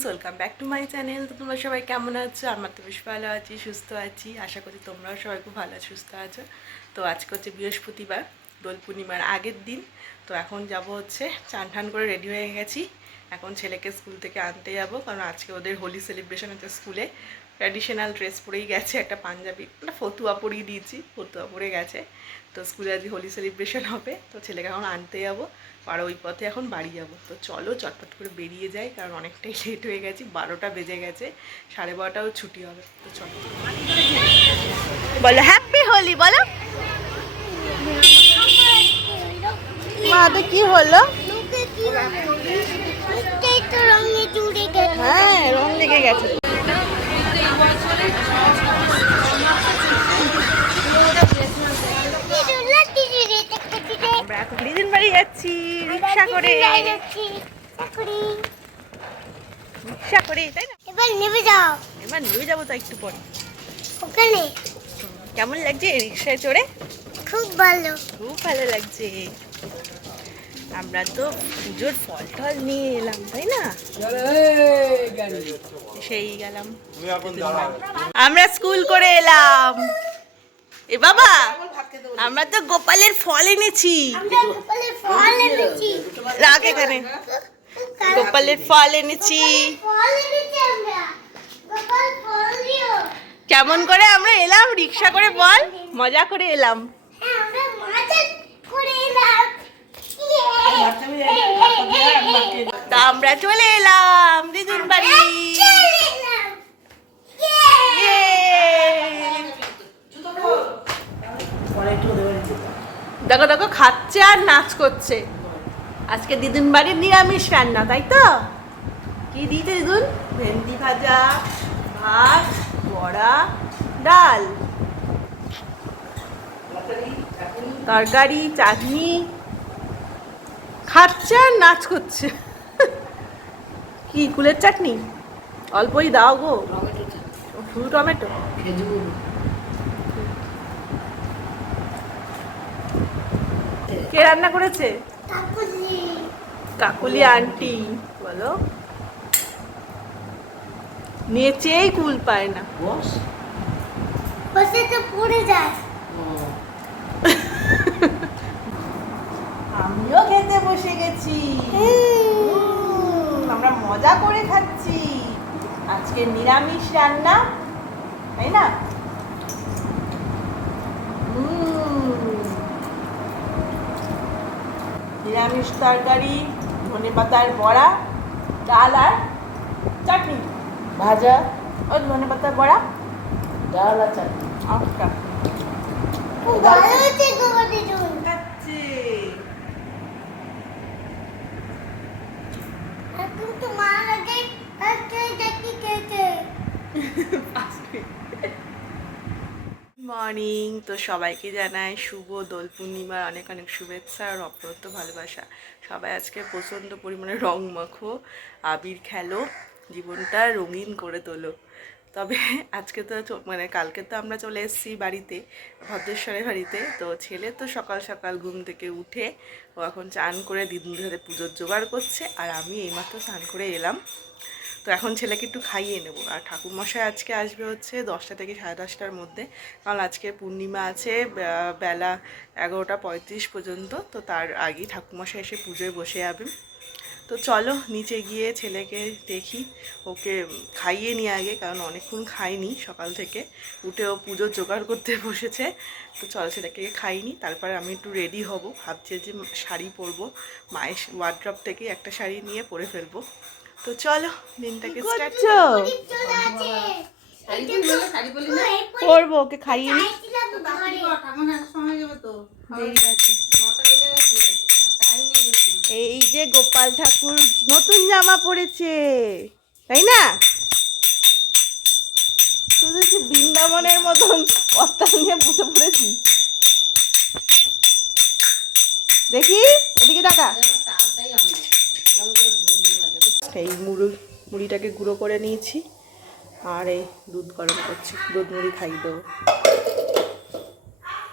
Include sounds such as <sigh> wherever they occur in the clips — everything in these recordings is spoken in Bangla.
Friends welcome back to my channel তো তোমরা সবাই কেমন আছো? আমার তো বেশ ভালো আছি, সুস্থ আছি। আশা করি তোমরাও সবাই খুব ভালো সুস্থ আছো। তো আজকে হচ্ছে বৃহস্পতিবার, দোল পূর্ণিমার আগের দিন। তো এখন যাব হচ্ছে চান টান করে রেডি হয়ে গেছি। এখন ছেলেকে স্কুল থেকে আনতে যাব কারণ আজকে ওদের হোলি সেলিব্রেশন হচ্ছে স্কুলে। ট্র্যাডিশনাল ড্রেস পরেই গেছে একটা পাঞ্জাবি একটা ফতুয়া পরিয়ে দিয়েছি ফতুয়া পরে গেছে। তো স্কুলে আজকে হোলি সেলিব্রেশন হবে তো ছেলেকে এখন আনতে যাব আর ওই পথে এখন বাড়ি যাব। তো চলো চটপট করে বেরিয়ে যাই কারণ অনেকটাই লেট হয়ে গেছি বারোটা বেজে গেছে সাড়ে বারোটাও ছুটি হবে তো চলো। বলো হ্যাপি হোলি বলো। মা তো কি হলো? হ্যাঁ রং লেগে গেছে। দিদিন বাড়ি যাচ্ছি রিক্সা করে। রিক্সা করে। তাই না? এবার নেমে যাও। এবার নিয়ে যাব তো একটু পরে। ওখানে। কেমন লাগছে রিক্সায় চড়ে? খুব ভালো। খুব ভালো লাগছে। আমরা তো পুজোর ফল টল নিয়ে এলাম, তাই না? সেই গেলাম। আমরা স্কুল করে এলাম। এ বাবা, আমরা তো গোপালের ফল এনেছি। রাখ এখানে। গোপালের ফল এনেছি। কেমন করে আমরা এলাম? রিক্সা করে বল, মজা করে এলাম হ্যাঁ আমরা মজা করে এলাম তা আমরা চলে এলাম দিদুন বাড়ি। দেখো দেখো খাচ্ছে আর নাচ করছে। আজকে দিদুন বাড়ির নিরামিষ রান্না তাই তো? কি দিয়েছে দিদুন? ভেন্ডি ভাজা ভাত বড়া ডাল। তরকারি চাটনি। খাচ্ছে আর নাচ করছে। কি কুলের চাটনি? অল্পই দাও গো। শুধু টমেটো। কে রান্না করেছে? কাকুলি আন্টি। বলো। নেচেই কুল পায় না। বসে তো পড়ে যায়। বসে গেছি। আমরা মজা করে খাচ্ছি। আজকে নিরামিষ রান্না তাই না? নিরামিষ তরকারি ধনে পাতার বড়া ডাল আর চাটনি। ভাজা। ও ধনে পাতার বড়া? ডাল আর চাটনি। আচ্ছা খুব ভালো হয়েছে গোপালের ঝোল খাচ্ছে এখন তো মা লাগে মর্নিং তো সবাইকে জানাই শুভ দোল পূর্ণিমার অনেক অনেক শুভেচ্ছা আর অপরত্ব ভালোবাসা। সবাই আজকে প্রচণ্ড পরিমাণে রং মাখো, আবির খেলো, জীবনটা রঙিন করে তোলো। তবে <laughs> আজকে তো মানে কালকে তো আমরা চলে এসেছি বাড়িতে, ভদ্রেশ্বরের বাড়িতে। তো ছেলে তো সকাল সকাল ঘুম থেকে উঠে ও এখন চান করে দিদিদের সাথে পুজোর জোগাড় করছে আর আমি এইমাত্র চান করে এলাম। তো এখন ছেলেকে একটু খাইয়ে নেব। আর ঠাকুরমশাই আজকে আসবে হচ্ছে দশটা থেকে সাড়ে দশটার মধ্যে। কারণ আজকে পূর্ণিমা আছে বেলা এগারোটা পঁয়ত্রিশ পর্যন্ত। তো তার আগেই ঠাকুরমশাই এসে পুজোয় বসে যাবে তো চলো নিচে গিয়ে ছেলেকে দেখি ওকে খাইয়ে নিয়ে আগে কারণ অনেকক্ষণ খাইনি সকাল থেকে। উঠে ও পুজোর জোগাড় করতে বসেছে। তো চলো ছেলেকে খাইনি তারপরে আমি একটু রেডি হব। ভাবছি যে শাড়ি পরবো মায়ের ওয়ার্ড্রপ থেকে একটা শাড়ি নিয়ে পরে ফেলব। তো চলো দিনটাকে স্টার্ট চলে। আছে শাড়ি পরলি না শাড়ি পরলি না? পরবো ওকে খাইয়ে দেরি আছে। এই যে গোপাল ঠাকুর নতুন জামা পরেছে, তাই না? শুধু বৃন্দাবনের মতন পত্তা নিয়ে বসে পড়েছি? দেখি, এদিকে টাকা এই মুড়ি, মুড়িটাকে গুঁড়ো করে নিয়েছি, আর এই দুধ গরম করছি, দুধ মুড়ি খাই দেবো।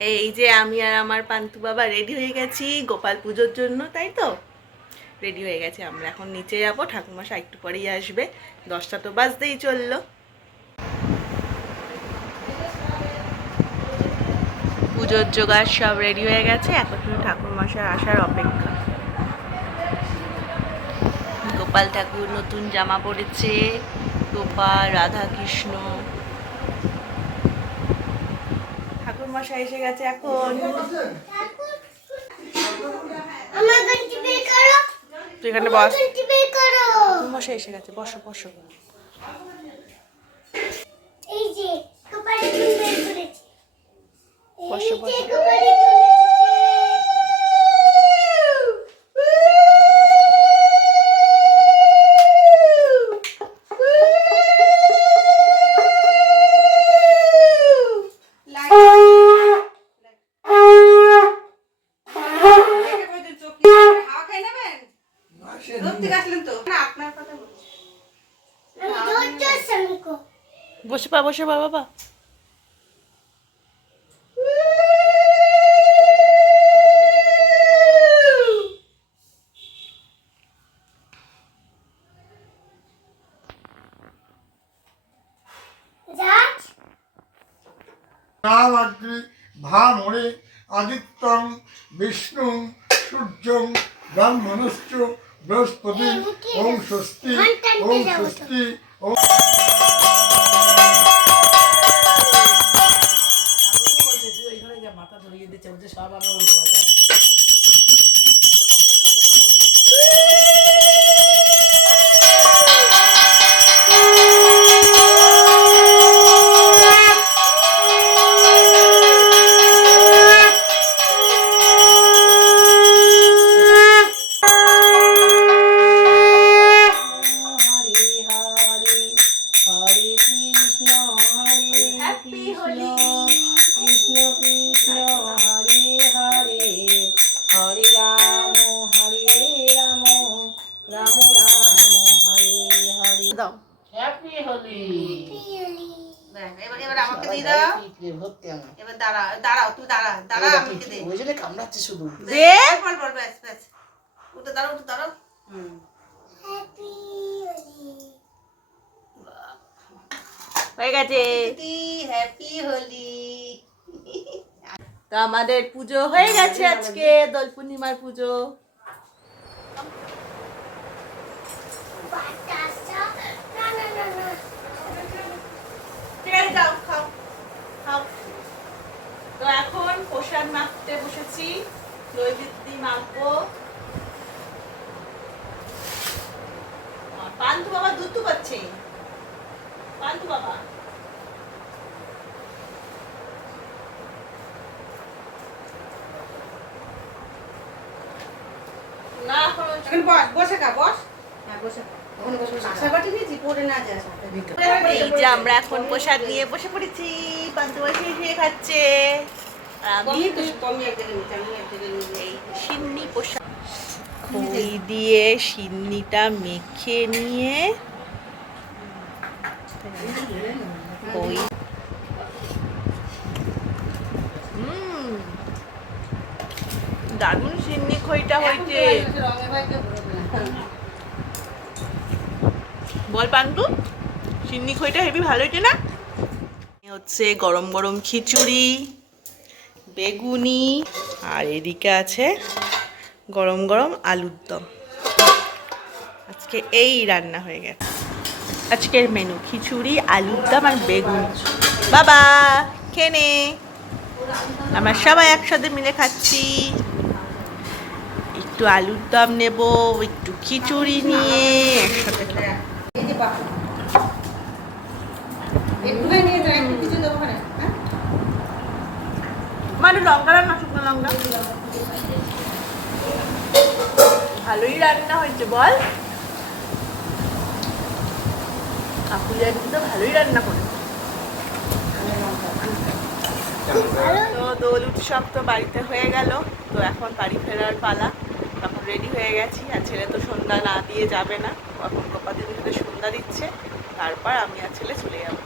এই যে আমি আর আমার পান্তু বাবা রেডি হয়ে গেছি গোপাল পুজোর জন্য, তাই তো? রেডি হয়ে গেছে, আমরা এখন নিচে যাব ঠাকুরমশা একটু পরেই আসবে। দশটা তো বাজতেই চলল। পুজোর জোগাড় সব রেডি হয়ে গেছে, এখন ঠাকুরমশার আসার অপেক্ষা। গোপাল ঠাকুর নতুন জামা পরেছে গোপাল রাধা কৃষ্ণ ঠাকুরমশাই এসে গেছে এখন। এখানে বস। মশাই এসে গেছে বসো বসো। বসো, বসো। ধরতে গেছিলেন তো? না আপনার কথা বলছি আমি ধরতে সঙ্গো বসে পা বসে পা বাবা। রাজ? ভামরে আদিত্যং বিষ্ণু সূর্যং ব্রাহ্মণশ্চ বৃহস্পতি ওম স্বস্তি ওম স্বস্তি ওম হরে দাঁড়াও তুই দাঁড়া দাঁড়া আমাকে দে। ওই জন্য কামড়াচ্ছে শুধু। দে। বল বল ব্যাস ব্যাস। উঠে দাঁড়াও উঠে দাঁড়াও। হুম। হ্যাপি হোলি হয়ে গেছে। হ্যাপি হোলি তো আমাদের পুজো হয়ে গেছে আজকে দোল পূর্ণিমার পুজো। বাতাসা না না না না। ঠিক আছে যাও তো এখন প্রসাদ মাখতে বসেছি নৈবেদ্যি মাখবো। পান্থু বাবা দুধ তো পাচ্ছে। পান্থু বাবা। না, এখন বসে খা, বস। হ্যাঁ বসে খা। এই যে আমরা এখন প্রসাদ নিয়ে বসে পড়েছি পান্থু বসে শুয়ে খাচ্ছে। সিন্নি প্রসাদ। খই দিয়ে সিন্নিটা মেখে নিয়ে খই দারুণ সিন্নি খইটা হয়েছে। বল পান্টু চিন্নি খইটা হেবি ভালো হয়েছে না? হচ্ছে গরম গরম খিচুড়ি, বেগুনি, আর এদিকে আছে গরম গরম আলুর দম। আজকে এই রান্না হয়ে গেছে। আজকের মেনু খিচুড়ি, আলুর দম আর বেগুন। বাবা, খেয়ে নে। আমরা সবাই একসাথে মিলে খাচ্ছি। একটু আলুর দম নেব, একটু খিচুড়ি নিয়ে একসাথে খাব। হ্যাঁ? মানে লঙ্কা রান্না, শুকনো লঙ্কা? ভালোই রান্না হয়েছে, বল। তো ভালোই রান্না দোল উৎসব তো বাড়িতে হয়ে গেল, তো এখন বাড়ি ফেরার পালা। তখন রেডি হয়ে গেছি, আর ছেলে তো সন্ধ্যা না দিয়ে যাবে না। এখন গোপাদিনের সাথে সন্ধ্যা দিচ্ছে তারপর আমি আর ছেলে চলে যাব।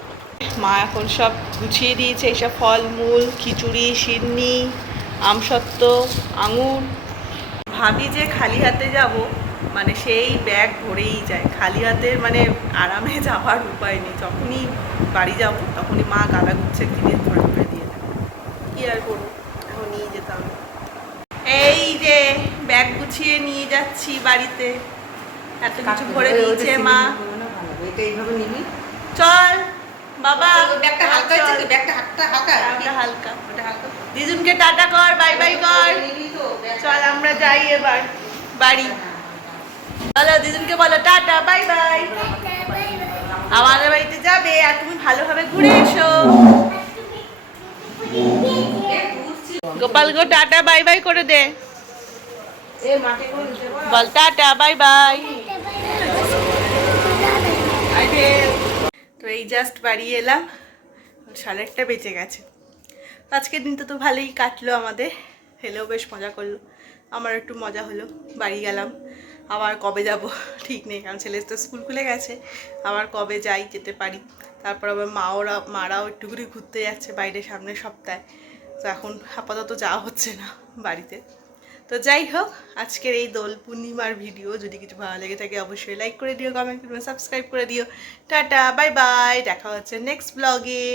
মা এখন সব গুছিয়ে দিয়েছে এইসব ফলমূল খিচুড়ি সিন্নি আমসত্ত্ব আঙুর। ভাবি যে খালি হাতে যাব মানে সেই ব্যাগ ভরেই যায়। খালি হাতে মানে আরামে যাওয়ার উপায় নেই। যখনই বাড়ি যাব তখনই মা গাদা গুচ্ছে ধরে ধরে দিয়ে দেয়। কি আর করব? এখন নিয়ে যেতাম এই যে ব্যাগ গুছিয়ে নিয়ে যাচ্ছি বাড়িতে। এত কিছু ভরে দিয়েছে মা। এটা এইভাবে নিবি। চল বাবা। ব্যাগটা হালকা চল। হয়েছে ব্যাগটা হাতটা হালকা? হালকা হালকা। ওটা হালকা? দিদুনকে টাটা কর বাই বাই কর। তো চল আমরা যাই এবার বাড়ি। চলো দিদুনকে বলো টাটা বাই বাই। আমাদের বাড়িতে যাবে আর তুমি ভালোভাবে ঘুরে এসো। গোপাল গো টাটা বাই বাই করে দে। বল টাটা বাই বাই। তো এই জাস্ট বাড়ি এলাম। সাড়ে একটা বেঁচে গেছে। আজকের দিনটা তো ভালোই কাটলো আমাদের। হেলেও বেশ মজা করল। আমার একটু মজা হলো। বাড়ি গেলাম। আবার কবে যাব? ঠিক নেই। কারণ ছেলে তো স্কুল খুলে গেছে। আবার কবে যাই যেতে পারি। তারপর আবার মা ওরা মারাও একটু করে ঘুরতে যাচ্ছে বাইরে সামনের সপ্তাহে। তো এখন আপাতত যাওয়া হচ্ছে না বাড়িতে। তো যাই হোক, আজকের এই দোল পূর্ণিমার ভিডিও যদি কিছু ভালো লেগে থাকে অবশ্যই লাইক করে দিও কমেন্ট করবে সাবস্ক্রাইব করে দিও। টাটা বাই বাই দেখা হচ্ছে নেক্সট ব্লগে